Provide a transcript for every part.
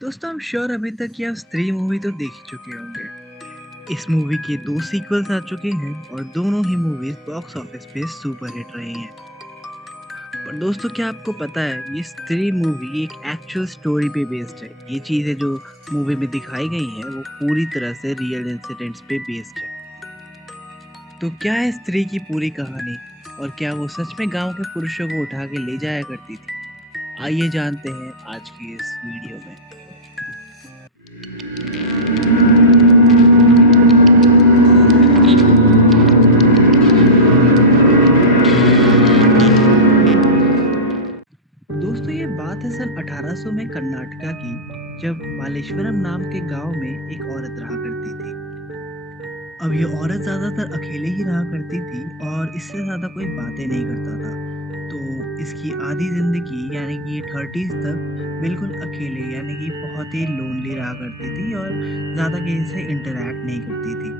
दोस्तों I'm sure अभी तक ये आप स्त्री मूवी तो देख ही चुके होंगे। इस मूवी के 2 सीक्वल्स आ चुके हैं और दोनों ही मूवीज़ बॉक्स ऑफिस पे सुपर हिट रही हैं। पर दोस्तों क्या आपको पता है ये स्त्री मूवी एक एक्चुअल स्टोरी पे बेस्ड है। ये चीज़ें जो मूवी में दिखाई गई हैं वो पूरी तरह से रियल इंसिडेंट्स पे बेस्ड है। तो क्या है स्त्री की पूरी कहानी और क्या वो सच में गाँव के पुरुषों को उठा के ले जाया करती थी? आइए जानते हैं आज की इस वीडियो में। दोस्तों ये बात है सन 1800 में कर्नाटका की, जब मालेश्वरम नाम के गांव में एक औरत रहा करती थी। अब ये औरत ज़्यादातर अकेले ही रहा करती थी और इससे ज़्यादा कोई बातें नहीं करता था। तो इसकी आधी ज़िंदगी यानी कि 30s तक बिल्कुल अकेले यानी कि बहुत ही लोनली रहा करती थी और ज़्यादा किसी से इंटरैक्ट नहीं करती थी।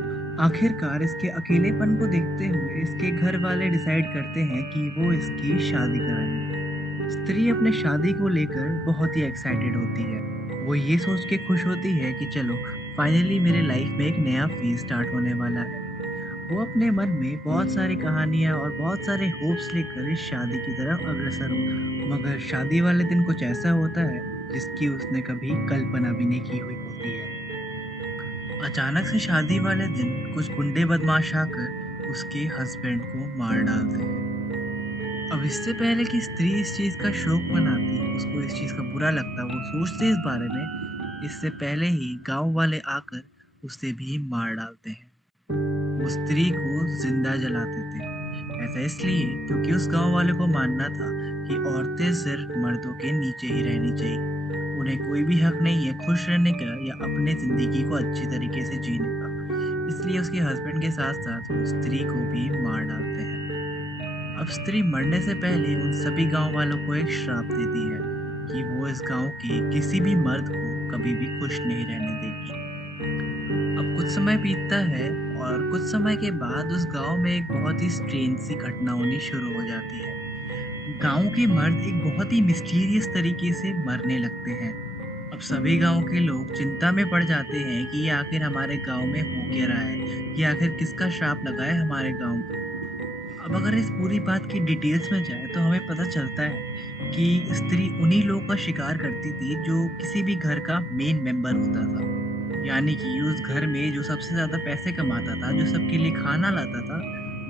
आखिरकार इसके अकेलेपन को देखते हुए इसके घर वाले डिसाइड करते हैं कि वो इसकी शादी कराएंगे। स्त्री अपने शादी को लेकर बहुत ही एक्साइटेड होती है। वो ये सोच के खुश होती है कि चलो फाइनली मेरे लाइफ में एक नया फेज स्टार्ट होने वाला है। वो अपने मन में बहुत सारी कहानियां और बहुत सारे होप्स लेकर इस शादी की तरफ अग्रसर हो, मगर शादी वाले दिन कुछ ऐसा होता है जिसकी उसने कभी कल्पना भी नहीं की हुई होती है। अचानक से शादी वाले दिन कुछ गुंडे बदमाश आकर उसके हस्बैंड को मार डालते हैं। अब इससे पहले कि स्त्री इस चीज़ का शौक मनाती, उसको इस चीज़ का बुरा लगता, वो सोचते इस बारे में, इससे पहले ही गाँव वाले आकर उसे भी मार डालते हैं। वो स्त्री को ज़िंदा जला देते हैं। ऐसा इसलिए क्योंकि उस गाँव वाले को मानना था कि औरतें सिर्फ मर्दों के नीचे ही रहनी चाहिए। उन्हें कोई भी हक नहीं है खुश रहने का या अपने ज़िंदगी को अच्छी तरीके से जीने का। इसलिए उसके हस्बैंड के साथ-साथ वो स्त्री को भी मार डालते हैं। अब स्त्री मरने से पहले उन सभी गांव वालों को एक श्राप देती है कि वो इस गांव के किसी भी मर्द को कभी भी खुश नहीं रहने देगी। अब कुछ समय बीतता है और कुछ समय के बाद उस गांव में एक बहुत ही स्ट्रेंज सी घटना होनी शुरू हो जाती है। गांव के मर्द एक बहुत ही मिस्टीरियस तरीके से मरने लगते हैं। अब सभी गांव के लोग चिंता में पड़ जाते हैं कि ये आखिर हमारे गांव में हो क्या रहा है, ये आखिर किसका श्राप लगा है हमारे गांव को। अब अगर इस पूरी बात की डिटेल्स में जाए तो हमें पता चलता है कि स्त्री उन्हीं लोगों का शिकार करती थी जो किसी भी घर का मेन मेंबर होता था। यानी कि उस घर में जो सबसे ज़्यादा पैसे कमाता था, जो सबके लिए खाना लाता था,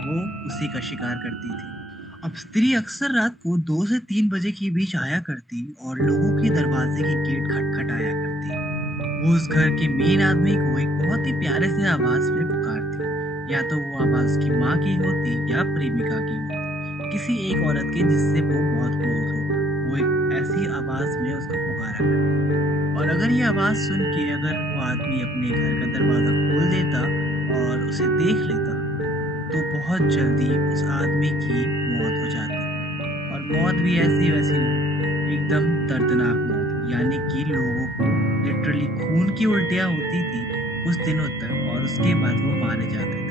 वो उसी का शिकार करती थी। अब स्त्री अक्सर रात को 2 से 3 बजे के बीच आया करती और लोगों के दरवाजे की गेट खटखटाया करती। वो उस घर के मेन आदमी को एक बहुत ही प्यारे से आवाज में पुकारती। या तो वो आवाज उसकी माँ की होती या प्रेमिका की होती, किसी एक औरत के जिससे वो बहुत क्लोज हो। वो एक ऐसी आवाज में उसको पुकारा करती और अगर ये आवाज सुन के अगर वो आदमी अपने घर का दरवाजा खोल देता और उसे देख लेता तो बहुत जल्दी उस आदमी की मौत हो जाती। और मौत भी ऐसी वैसी नहीं, एकदम दर्दनाक मौत, यानी कि लोगों को लिटरली खून की उल्टियाँ होती थी कुछ दिनों तक और उसके बाद वो मारे जाते थे।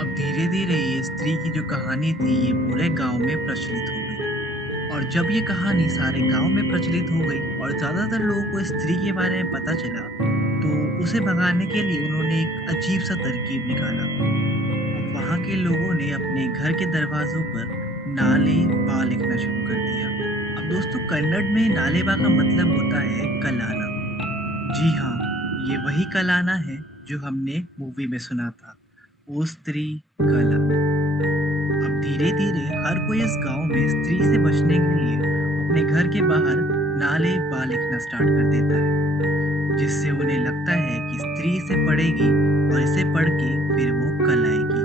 अब धीरे-धीरे ये स्त्री की जो कहानी थी ये पूरे गाँव में प्रचलित हो गई और जब ये कहानी सारे गाँव में प्रचलित हो गई और ज़्यादातर लोगों को इस स्त्री के बारे में पता चला, तो उसे भगाने के लिए उन्होंने एक अजीब-सा तरकीब निकाला। अब वहाँ के लोगों ने अपने घर के दरवाज़ों पर नाले बा लिखना शुरू कर दिया। अब दोस्तों कन्नड़ में नाले बा का मतलब होता है कल आना। जी हाँ, ये वही कल आना है जो हमने मूवी में सुना था। ओ स्त्री कल आ। अब धीरे-धीरे हर कोई इस गाँव में स्त्री से बचने के लिए अपने घर के बाहर नाले बा लिखना स्टार्ट कर देता है। जिससे उन्हें लगता है कि स्त्री इसे पढ़ेगी और इसे पढ़ के फिर वो कल आएगी।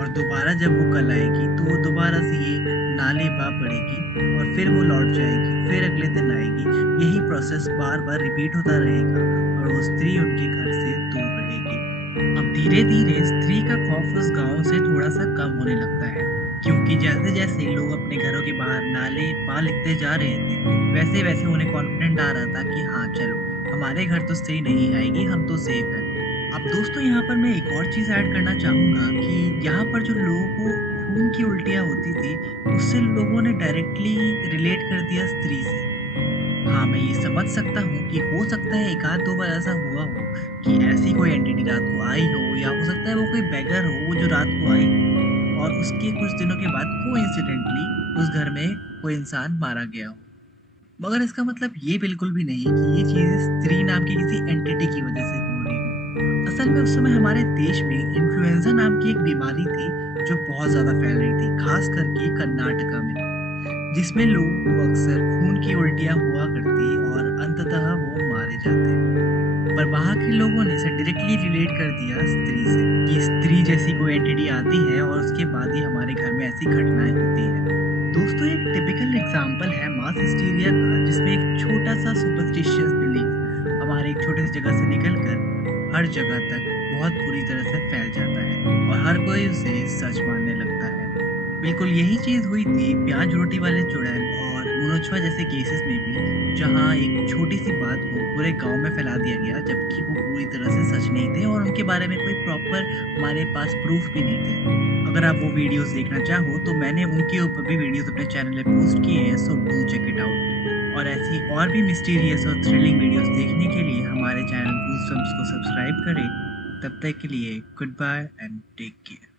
और दोबारा जब वो कल आएगी तो वो दोबारा से ये नाले बा पड़ेगी और फिर वो लौट जाएगी, फिर अगले दिन आएगी। यही प्रोसेस बार-बार रिपीट होता रहेगा और वो स्त्री उनके घर से दूर रहेगी। अब धीरे-धीरे स्त्री का खौफ उस गाँव से थोड़ा-सा कम होने लगता है, क्योंकि जैसे-जैसे लोग अपने घरों के बाहर नाले बा लिखते जा रहे थे, वैसे-वैसे उन्हें कॉन्फिडेंट आ रहा था कि हाँ, चलो हमारे घर तो स्त्री नहीं आएगी, हम तो सेफ हैं। अब दोस्तों यहाँ पर मैं एक और चीज़ ऐड करना चाहूँगा कि यहाँ पर जो लोगों को खून की उल्टियाँ होती थी, उससे लोगों ने डायरेक्टली रिलेट कर दिया स्त्री से। हाँ, मैं ये समझ सकता हूँ कि हो सकता है एक आध 2 बार ऐसा हुआ हो कि ऐसी कोई एंटिटी रात को आई हो या हो सकता है वो कोई बेगर हो, वो जो रात को आई हो और उसके कुछ दिनों के बाद कोइंसिडेंटली उस घर में कोई इंसान मारा गया हो। मगर इसका मतलब ये बिल्कुल भी नहीं कि ये चीज़ स्त्री नाम की किसी एंटिटी की वजह से हो रही हो। असल में उस समय हमारे देश में इन्फ्लुएंजा नाम की एक बीमारी थी जो बहुत ज़्यादा फैल रही थी, खास करके कर्नाटका में। जिसमें लोगों को अक्सर खून की उल्टियाँ हुआ करती और अंततः वो मारे जाते। पर वहाँ के लोगों ने इसे डायरेक्टली रिलेट कर दिया स्त्री से कि स्त्री जैसी कोई एंटिटी आती है और उसके बाद ही हमारे घर में ऐसी घटनाएं होती हैं। दोस्तों, एक टिपिकल एग्जाम्पल है मास हिस्टीरिया का, जिसमें एक छोटा सा सुपरस्टिशियस बिलीफ हमारे एक छोटे सी जगह से निकलकर हर जगह तक बहुत बुरी तरह से फैल जाता है और हर कोई उसे सच मानने लगता है। बिल्कुल यही चीज़ हुई थी प्याज रोटी वाले चुड़ैल और मुनोछवा जैसे केसेस में भी, जहाँ एक छोटी-सी बात को पूरे गाँव में फैला दिया गया, जबकि वो पूरी तरह से सच नहीं थे और उनके बारे में कोई प्रॉपर हमारे पास प्रूफ भी नहीं थे। अगर आप वो वीडियोज़ देखना चाहो तो मैंने उनके ऊपर भी वीडियोज़ अपने चैनल पे पोस्ट किए हैं, so do check it out. और ऐसी और भी मिस्टीरियस और थ्रिलिंग वीडियोज़ देखने के लिए हमारे चैनल गूज़बम्प्स को सब्सक्राइब करें। तब तक के लिए goodbye and take care.